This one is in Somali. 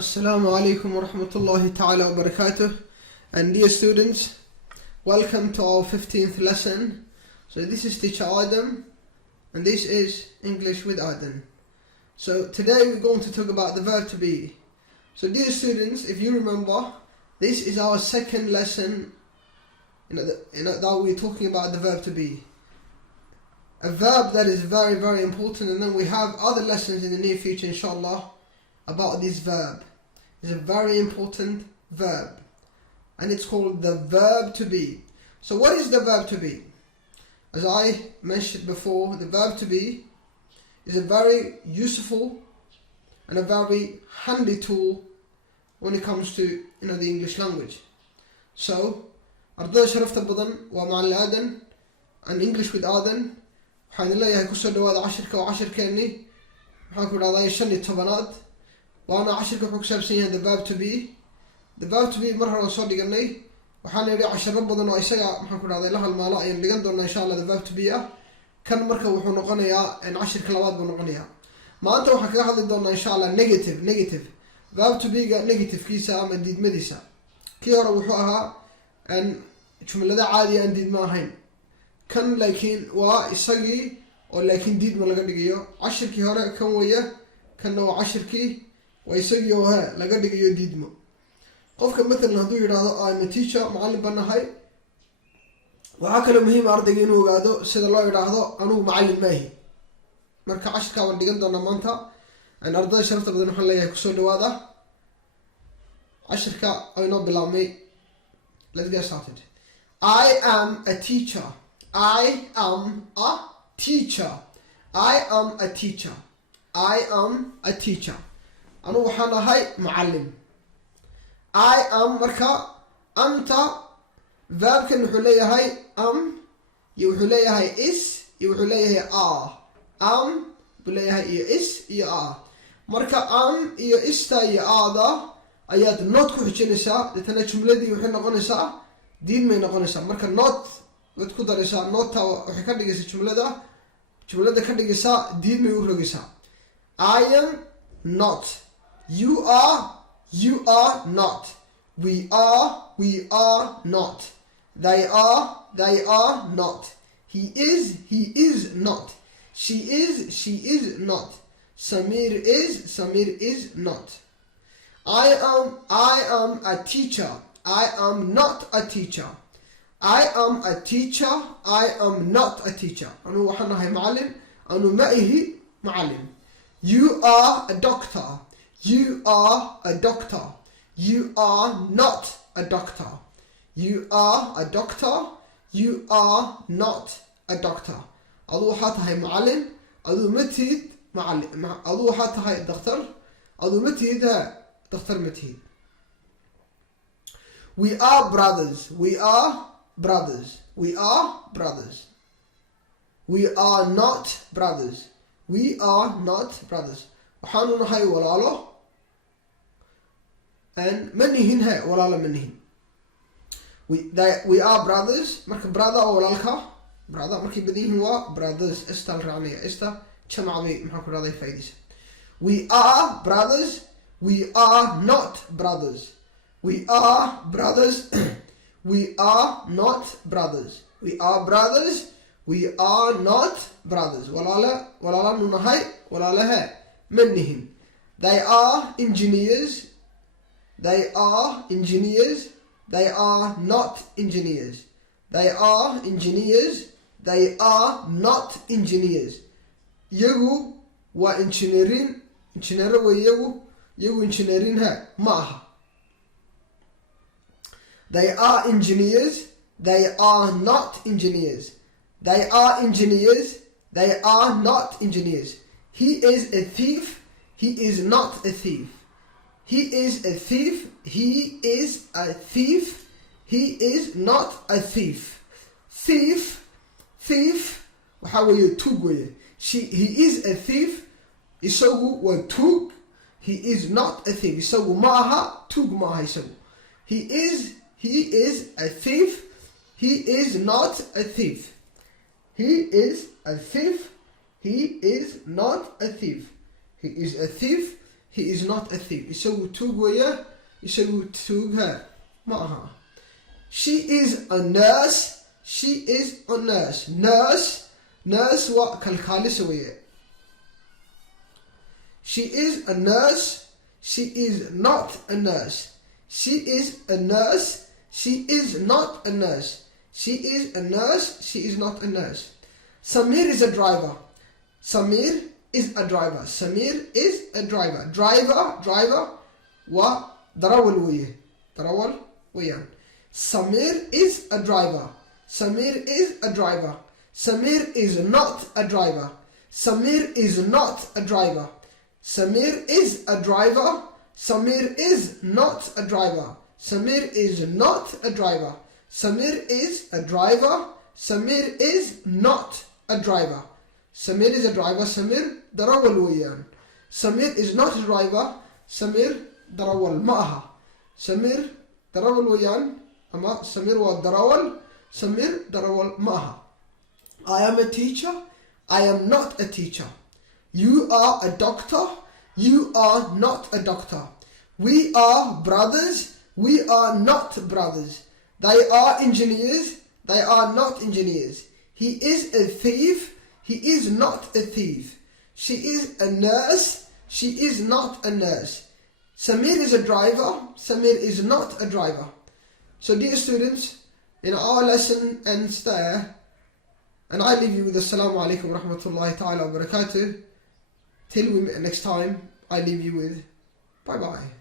Assalamu alaikum wa rahmatullahi ta'ala wa barakatuh. And dear students, welcome to our 15th lesson. So this is teacher Adam and this is English with Adam. So today we're going to talk about the verb to be. So dear students, if you remember, this is our second lesson that we're talking about the verb to be. A verb that is very, very important, and then we have other lessons in the near future inshallah about this verb. It's a very important verb and it's called the verb to be. So what is the verb to be? As I mentioned before, the verb to be is a very useful and a very handy tool when it comes to the English language. So ardayda sharafta badan waa macallin Aadan and English with Aadan. waxaan leeyahay kusoo dhawaada cashirka oo cashirkeennii maxaan ku dhahdaa 15aad waana cashirka wuxuu ku saabsan yahay the verb to be. The verb to be mar hore soo dhiganay waxaan yidhi cashiro badan oo isaga maxaan ku dhahdaa la halmaalo ayaan dhigan doonaa insha Allah the verb to be ah. Kan marka wuxuu noqonayaa cashirka labaad buu noqonayaa. Maanta waxaan kaga hadli doonaa insha Allah negative verb to be ga negative kiisa ama diidmadiisa. Kii hore wuxuu ahaa jumlada caadi aan diidmo ahayn. Kan laakiin waa isagii oo laakiin diidmo laga dhigayo. Cashirkii hore kan weeye, kanna waa cashirkii waa isagii oo laga dhigayo diidmo. Qofka matalan hadduu yidhaahdo I'm a teacher, macallin baan ahay, waxaa kale muhiim ah ardayga inuu ogaado sida loo yidhaahdo anugu macallin maahi. Marka cashirkaa waan dhigan doonaa maanta ardayda sharafta badan waxaan leeyahay kusoo dhawaada cashirka oo inoo bilaabmay. Let's get started. I am a teacher. I am a teacher. I am a teacher. I am a teacher. Anu waxaan ahay macallin. I am marka anta verbkan wuxuu leeyahay iyo wuxuu leeyahay is iyo wuxuu leeyahay are. Buu leeyahay iyo is iyo are. Marka iyo ista iyo aada ayaad not ku xijinaysaa. Deetana jumladii waxay noqonaysaa diidmay noqonaysaa. Marka not waad ku daraysaa nota waxay ka dhigaysaa jumlada ka dhigaysaa diidmay u rogaysaa. I am not. You are not. We are not. They are not. He is not. She is not. Samir is not. I am a teacher. I am not a teacher. I am a teacher. I am not a teacher. Anu waxaan ahay macallin. Anu ma ihi macallin. You are a doctor. You are a doctor. You are not a doctor. You are a doctor. You are not a doctor. Adu waxaa tahay macallin. Adu ma tihid macallin. Adu waxaa tahay dhakhtar. Adu ma tihid dhakhtar ma tihid. We are brothers. We are brothers. We are brothers. We are not brothers. We are not brothers. waxaanu nahay walaalo and manihin walaalo manihin. We are brothers. Marka brother oo walaalka brother markay badan yihiin waa brothers. Esta raacnaya esta jamac bay maxaa ku dhahday faa'iideysa. We are brothers. We are not brothers. We are brothers. We are not brothers. We are brothers. We are not brothers. Walaala nu nahay walaalaha manihin. They are engineers. They are engineers. They are not engineers. They are engineers. They are not engineers. Iyagu waa engineering. Engineer way iyagu engineering maaha. They are engineers. They are not engineers. They are engineers. They are not engineers. He is a thief. He is not a thief. He is a thief. He is a thief. He is not a thief. Thief. Waxa weeye tuug weeye. He is a thief. Isagu waa tuug. He is not a thief. Isagu maaha tuug maaha isagu. He is a thief. He is not a thief. He is a thief. He is not a thief. He is a thief. he is not a thief. isagu tuug weeye, isagu tuugha ma aha. She is a nurse, she is a nurse. Nurse waa kalkaalisa weeye. She is a nurse, she is not a nurse. She is a nurse, she is not a nurse. She is a nurse, she is not a nurse. Samir is a driver. Samir is a driver. Samir is a driver. Driver wa darawal weeye. Darawal weeyaan. Samir is a driver. Samir is a driver. Samir is not a driver. Samir is not a driver. Samir is a driver. Samir is not a driver. Samir is not a driver. Samir is a driver. Samir is not a driver. Samir is a driver. Samir darawal weeyaan. Samir is not a driver. Samir darawal ma aha. Samir darawal weeyaan. Ama Samir waa darawal. Samir darawal ma aha. I am a teacher. I am not a teacher. You are a doctor. You are not a doctor. We are brothers. We are not brothers. They are engineers. They are not engineers. He is a thief. He is not a thief. She is a nurse. She is not a nurse. Samir is a driver. Samir is not a driver. So dear students, in our lesson ends there. And I leave you with Assalamu alaikum wa rahmatullahi ta'ala wa barakatuh. Till we meet next time, I leave you with bye bye.